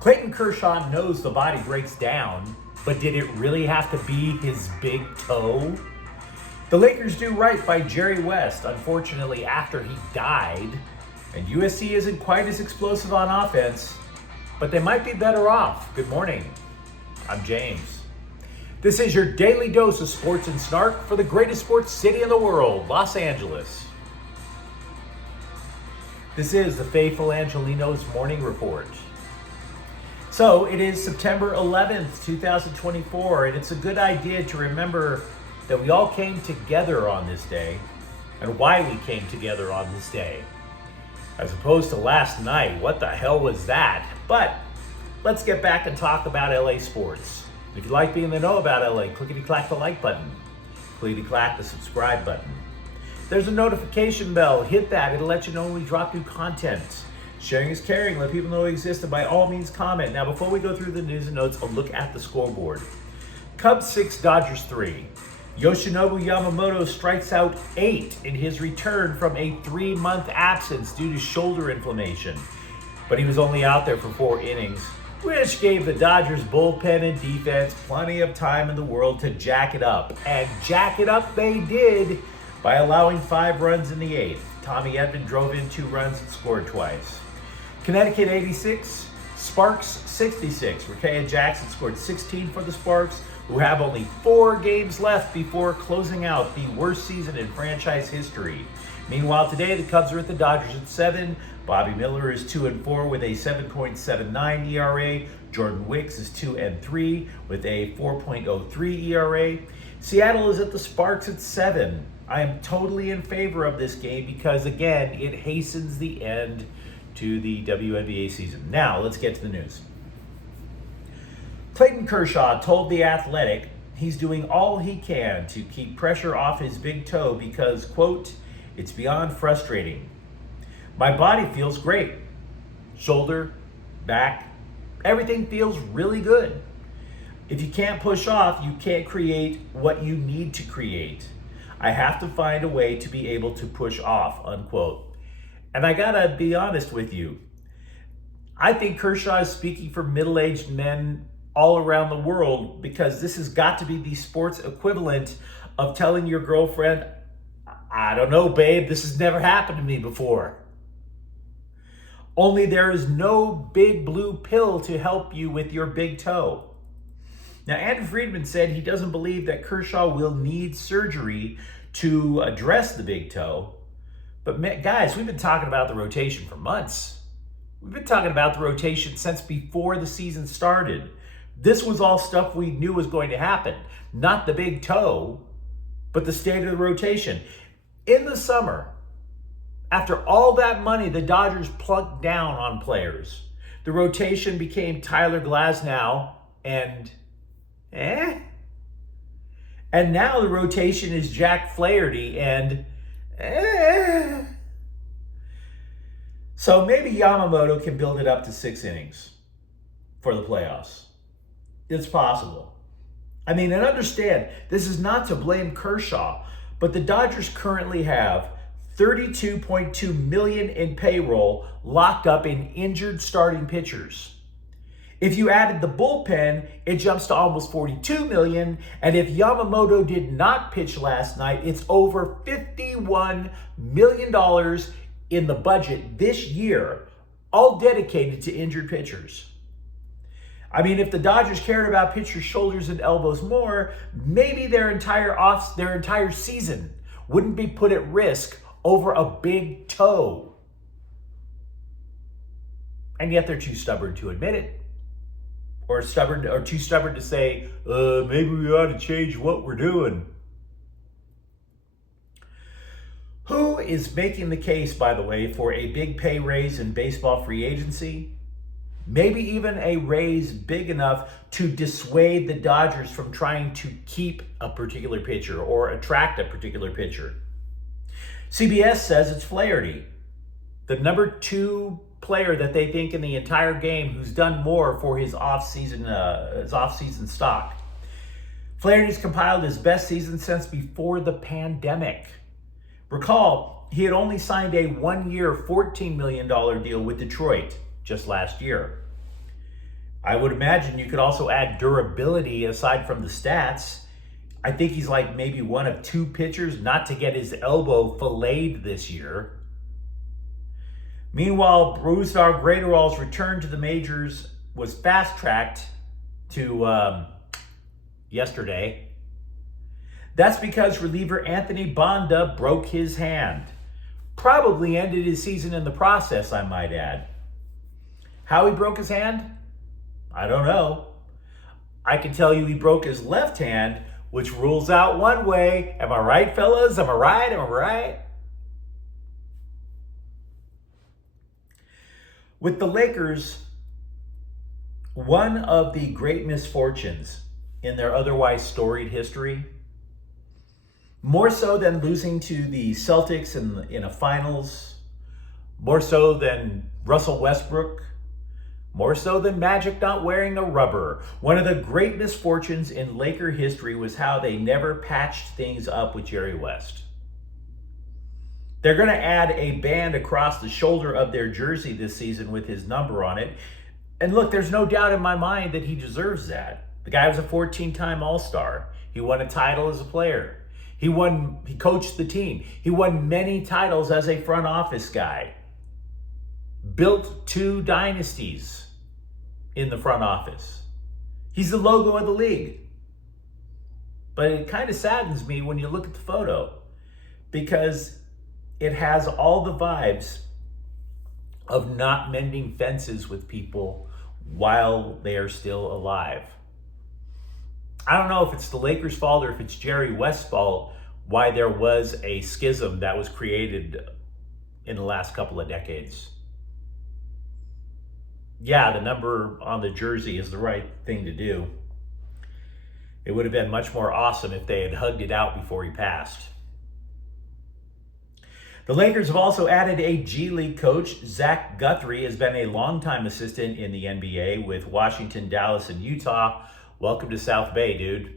Clayton Kershaw knows the body breaks down, but did it really have to be his big toe? The Lakers do right by Jerry West, unfortunately, after he died. And USC isn't quite as explosive on offense, but they might be better off. Good morning. I'm James. This is your daily dose of sports and snark for the greatest sports city in the world, Los Angeles. This is the faithful Angelenos morning report. So it is September 11th, 2024, and it's a good idea to remember that we all came together on this day and why we came together on this day. As opposed to last night, what the hell was that? But let's get back and talk about LA sports. If you like being in the know about LA, clickety-clack the like button. Clickety-clack the subscribe button. There's a notification bell. Hit that. It'll let you know when we drop new content. Sharing is caring. Let people know we exist, and by all means comment. Now, before we go through the news and notes, a look at the scoreboard. Cubs 6, Dodgers 3. Yoshinobu Yamamoto strikes out 8 in his return from a 3-month absence due to shoulder inflammation. But he was only out there for 4 innings, which gave the Dodgers bullpen and defense plenty of time in the world to jack it up. And jack it up they did by allowing 5 runs in the 8th. Tommy Edman drove in 2 runs and scored twice. Connecticut 86, Sparks 66. Rakea Jackson scored 16 for the Sparks, who have only 4 games left before closing out the worst season in franchise history. Meanwhile, today the Cubs are at the Dodgers at 7. Bobby Miller is 2-4 with a 7.79 ERA. Jordan Wicks is 2-3 with a 4.03 ERA. Seattle is at the Sparks at 7. I am totally in favor of this game because, again, it hastens the end to the WNBA season. Now, let's get to the news. Clayton Kershaw told The Athletic he's doing all he can to keep pressure off his big toe because, quote, it's beyond frustrating. My body feels great. Shoulder, back, everything feels really good. If you can't push off, you can't create what you need to create. I have to find a way to be able to push off, unquote. And I gotta be honest with you. I think Kershaw is speaking for middle-aged men all around the world because this has got to be the sports equivalent of telling your girlfriend, I don't know, babe, this has never happened to me before. Only there is no big blue pill to help you with your big toe. Now, Andrew Friedman said he doesn't believe that Kershaw will need surgery to address the big toe. But guys, we've been talking about the rotation for months. We've been talking about the rotation since before the season started. This was all stuff we knew was going to happen. Not the big toe, but the state of the rotation. In the summer, after all that money the Dodgers plunked down on players, the rotation became Tyler Glasnow and now the rotation is Jack Flaherty and So maybe Yamamoto can build it up to 6 innings for the playoffs. It's possible. I mean, and understand, this is not to blame Kershaw, but the Dodgers currently have $32.2 million in payroll locked up in injured starting pitchers. If you added the bullpen, it jumps to almost $42 million. And if Yamamoto did not pitch last night, it's over $51 million in the budget this year, all dedicated to injured pitchers. I mean, if the Dodgers cared about pitchers' shoulders and elbows more, maybe their entire season wouldn't be put at risk over a big toe. And yet they're too stubborn to admit it. Or too stubborn to say, maybe we ought to change what we're doing. Who is making the case, by the way, for a big pay raise in baseball free agency? Maybe even a raise big enough to dissuade the Dodgers from trying to keep a particular pitcher or attract a particular pitcher. CBS says it's Flaherty, the number 2 player that they think in the entire game who's done more for his off-season stock. Flaherty's compiled his best season since before the pandemic. Recall, he had only signed a 1-year, $14 million deal with Detroit just last year. I would imagine you could also add durability aside from the stats. I think he's like maybe one of two pitchers not to get his elbow filleted this year. Meanwhile, Brusdar Graterol's return to the majors was fast-tracked to yesterday. That's because reliever Anthony Bonda broke his hand. Probably ended his season in the process, I might add. How he broke his hand? I don't know. I can tell you he broke his left hand, which rules out one way. Am I right, fellas? Am I right? Am I right? With the Lakers, one of the great misfortunes in their otherwise storied history, more so than losing to the Celtics in a finals, more so than Russell Westbrook, more so than Magic not wearing a rubber, one of the great misfortunes in Laker history was how they never patched things up with Jerry West. They're going to add a band across the shoulder of their jersey this season with his number on it. And look, there's no doubt in my mind that he deserves that. The guy was a 14-time All-Star. He won a title as a player. He coached the team. He won many titles as a front office guy. Built 2 dynasties in the front office. He's the logo of the league. But it kind of saddens me when you look at the photo because it has all the vibes of not mending fences with people while they are still alive. I don't know if it's the Lakers' fault or if it's Jerry West's fault why there was a schism that was created in the last couple of decades. Yeah, the number on the jersey is the right thing to do. It would have been much more awesome if they had hugged it out before he passed. The Lakers have also added a G League coach. Zach Guthrie has been a longtime assistant in the NBA with Washington, Dallas, and Utah. Welcome to South Bay, dude.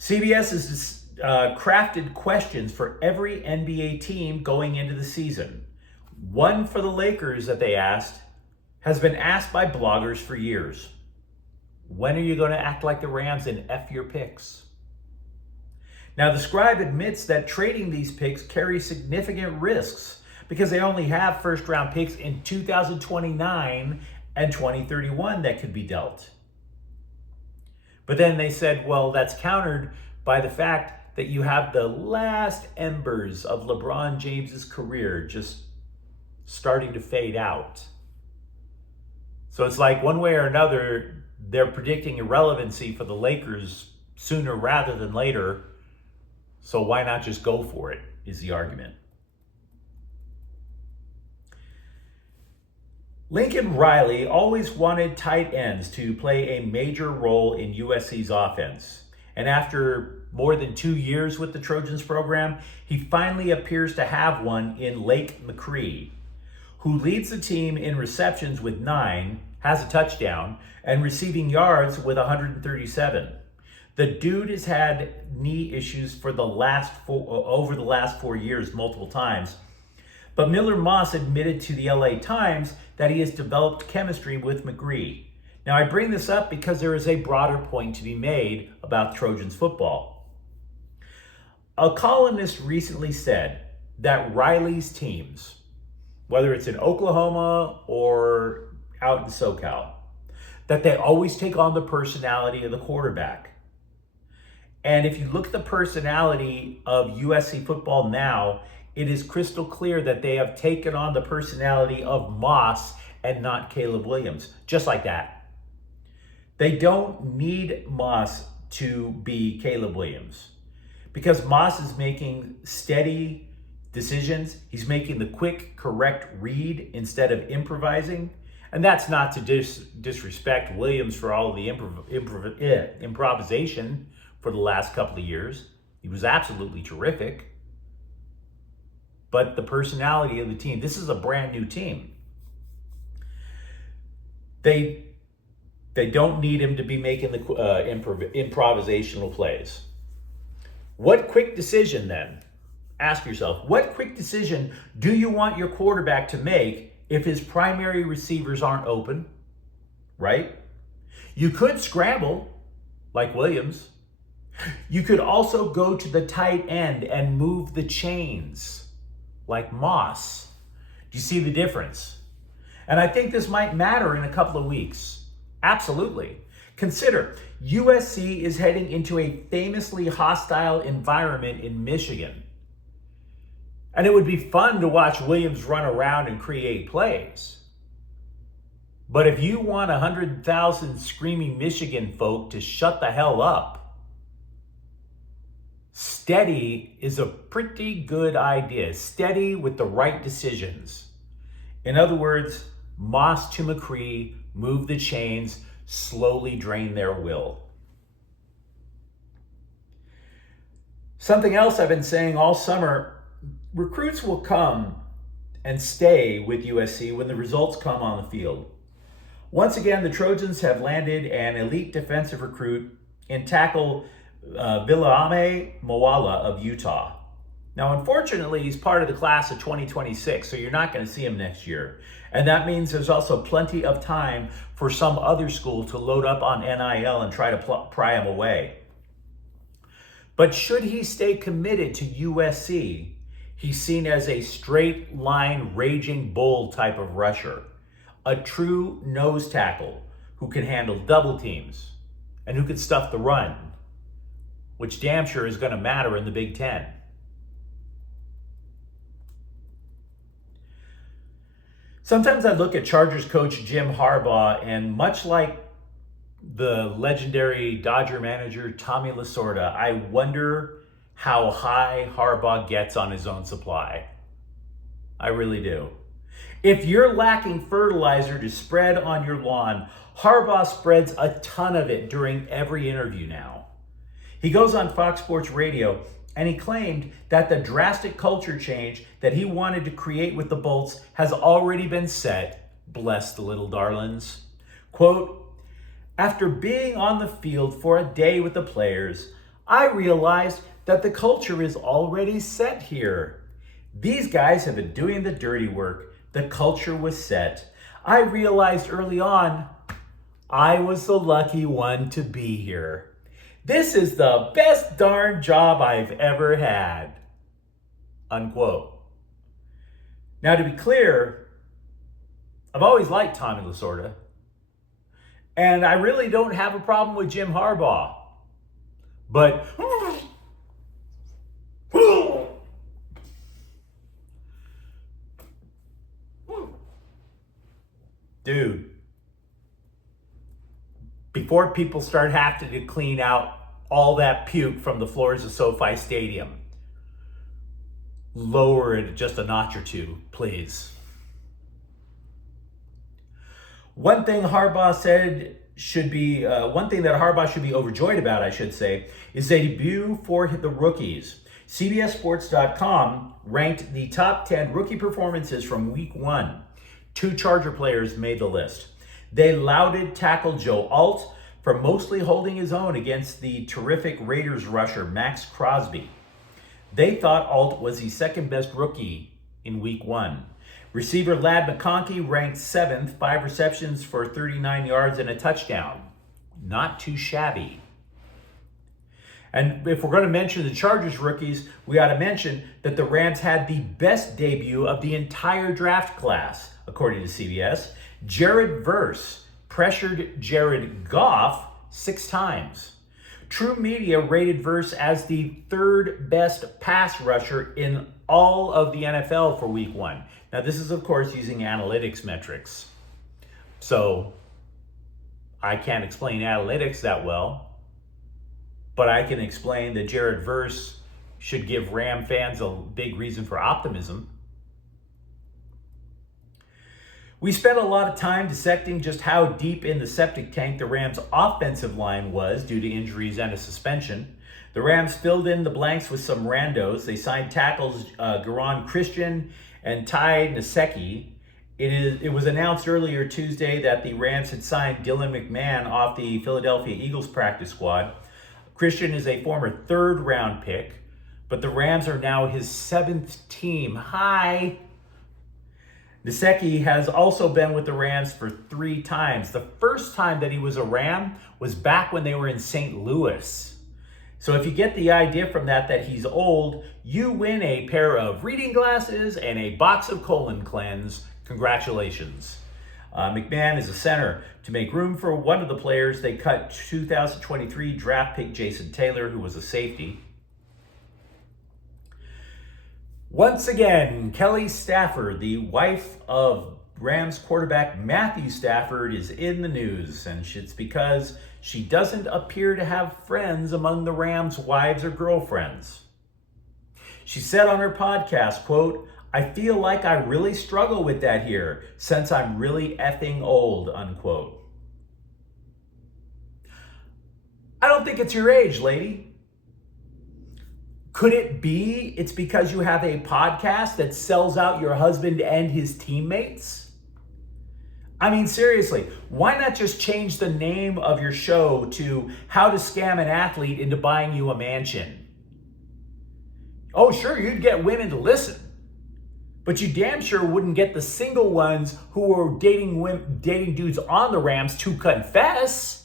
CBS has crafted questions for every NBA team going into the season. One for the Lakers that they asked has been asked by bloggers for years. When are you going to act like the Rams and F your picks? Now, the Scribe admits that trading these picks carries significant risks because they only have first-round picks in 2029 and 2031 that could be dealt. But then they said, well, that's countered by the fact that you have the last embers of LeBron James's career just starting to fade out. So it's like one way or another, they're predicting irrelevancy for the Lakers sooner rather than later. So why not just go for it, is the argument. Lincoln Riley always wanted tight ends to play a major role in USC's offense. And after more than 2 years with the Trojans program, he finally appears to have one in Lake McCree, who leads the team in receptions with 9, has a touchdown, and receiving yards with 137. The dude has had knee issues for over the last 4 years multiple times. But Miller Moss admitted to the LA Times that he has developed chemistry with McGree. Now, I bring this up because there is a broader point to be made about Trojans football. A columnist recently said that Riley's teams, whether it's in Oklahoma or out in SoCal, that they always take on the personality of the quarterback. And if you look at the personality of USC football now, it is crystal clear that they have taken on the personality of Moss and not Caleb Williams. Just like that. They don't need Moss to be Caleb Williams because Moss is making steady decisions. He's making the quick, correct read instead of improvising. And that's not to disrespect Williams for all of the improvisation for the last couple of years. He was absolutely terrific. But the personality of the team, this is a brand new team. They don't need him to be making the improvisational plays. What quick decision then? Ask yourself, what quick decision do you want your quarterback to make if his primary receivers aren't open, right? You could scramble like Williams. You could also go to the tight end and move the chains like Moss. Do you see the difference? And I think this might matter in a couple of weeks. Absolutely. Consider, USC is heading into a famously hostile environment in Michigan. And it would be fun to watch Williams run around and create plays. But if you want 100,000 screaming Michigan folk to shut the hell up, steady is a pretty good idea. Steady with the right decisions. In other words, Moss to McCree, move the chains, slowly drain their will. Something else I've been saying all summer, recruits will come and stay with USC when the results come on the field. Once again, the Trojans have landed an elite defensive recruit in tackle Vilaame Moala of Utah. Now, unfortunately, he's part of the class of 2026, so you're not going to see him next year. And that means there's also plenty of time for some other school to load up on NIL and try to pry him away. But should he stay committed to USC, he's seen as a straight line, raging bull type of rusher. A true nose tackle who can handle double teams and who can stuff the run, which damn sure is going to matter in the Big Ten. Sometimes I look at Chargers coach Jim Harbaugh, and much like the legendary Dodger manager Tommy Lasorda, I wonder how high Harbaugh gets on his own supply. I really do. If you're lacking fertilizer to spread on your lawn, Harbaugh spreads a ton of it during every interview now. He goes on Fox Sports Radio and he claimed that the drastic culture change that he wanted to create with the Bolts has already been set. Bless the little darlings. Quote, "After being on the field for a day with the players, I realized that the culture is already set here. These guys have been doing the dirty work. The culture was set. I realized early on, I was the lucky one to be here. This is the best darn job I've ever had." Unquote. Now, to be clear, I've always liked Tommy Lasorda. And I really don't have a problem with Jim Harbaugh. But dude, before people start having to clean out all that puke from the floors of SoFi Stadium, lower it just a notch or two, please. One thing that Harbaugh should be overjoyed about, I should say, is a debut for the rookies. CBSSports.com ranked the top 10 rookie performances from week 1. 2 Charger players made the list. They lauded tackle Joe Alt for mostly holding his own against the terrific Raiders rusher Max Crosby. They thought Alt was the second best rookie in week 1. Receiver Ladd McConkey ranked 7th, 5 receptions for 39 yards and a touchdown. Not too shabby. And if we're going to mention the Chargers rookies, we ought to mention that the Rams had the best debut of the entire draft class, according to CBS. Jared Verse pressured Jared Goff 6 times. True Media rated Verse as the 3rd best pass rusher in all of the NFL for week 1. Now, this is, of course, using analytics metrics. So I can't explain analytics that well, but I can explain that Jared Verse should give Ram fans a big reason for optimism. We spent a lot of time dissecting just how deep in the septic tank the Rams' offensive line was due to injuries and a suspension. The Rams filled in the blanks with some randos. They signed tackles Garon Christian and Ty Nsekhe. It was announced earlier Tuesday that the Rams had signed Dylan McMahon off the Philadelphia Eagles practice squad. Christian is a former 3rd-round pick, but the Rams are now his 7th team. Hi! Gesicki has also been with the Rams for 3 times. The first time that he was a Ram was back when they were in St. Louis. So if you get the idea from that he's old, you win a pair of reading glasses and a box of colon cleanse. Congratulations. McMahon is a center. To make room for one of the players, they cut 2023 draft pick Jason Taylor, who was a safety. Once again, Kelly Stafford, the wife of Rams quarterback Matthew Stafford, is in the news, and it's because she doesn't appear to have friends among the Rams' wives or girlfriends. She said on her podcast, quote, "I feel like I really struggle with that here, since I'm really effing old," unquote. I don't think it's your age, lady. Could it be it's because you have a podcast that sells out your husband and his teammates? I mean, seriously, why not just change the name of your show to How to Scam an Athlete into Buying You a Mansion? Oh, sure, you'd get women to listen, but you damn sure wouldn't get the single ones who are dating dudes on the Rams to confess.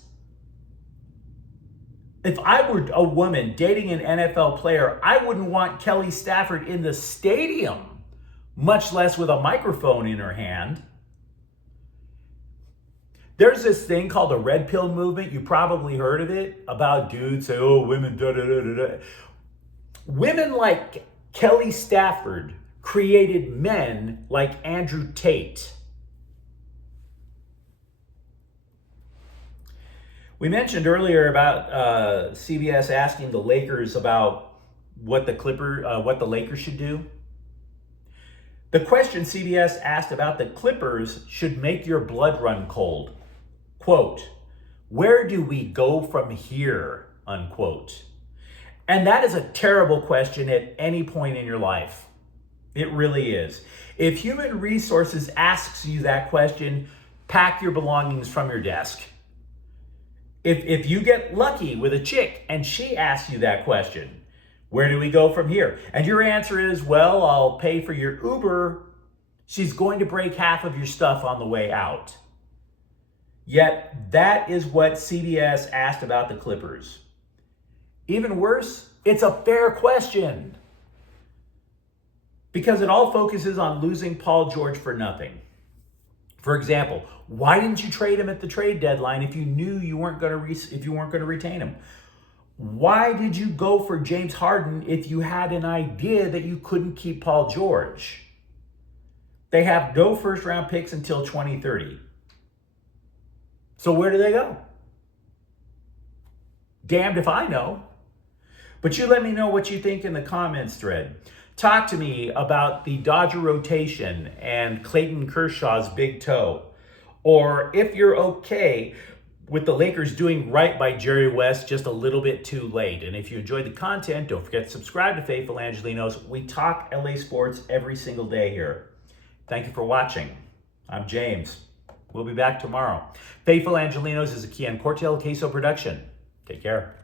If I were a woman dating an NFL player, I wouldn't want Kelly Stafford in the stadium, much less with a microphone in her hand. There's this thing called the red pill movement. You probably heard of it, about dudes say, oh, women, da da da da da. Women like Kelly Stafford created men like Andrew Tate. We mentioned earlier about CBS asking the Lakers about what the Lakers should do. The question CBS asked about the Clippers should make your blood run cold. Quote, "Where do we go from here?" Unquote. And that is a terrible question at any point in your life. It really is. If Human Resources asks you that question, pack your belongings from your desk. If you get lucky with a chick and she asks you that question, where do we go from here? And your answer is, well, I'll pay for your Uber. She's going to break half of your stuff on the way out. Yet that is what CBS asked about the Clippers. Even worse, it's a fair question, because it all focuses on losing Paul George for nothing. For example, why didn't you trade him at the trade deadline if you knew you weren't going to retain him? Why did you go for James Harden if you had an idea that you couldn't keep Paul George? They have no first-round picks until 2030. So where do they go? Damned if I know. But you let me know what you think in the comments thread. Talk to me about the Dodger rotation and Clayton Kershaw's big toe. Or if you're okay with the Lakers doing right by Jerry West just a little bit too late. And if you enjoyed the content, don't forget to subscribe to Faithful Angelenos. We talk LA sports every single day here. Thank you for watching. I'm James. We'll be back tomorrow. Faithful Angelenos is a Kian Cortel Queso production. Take care.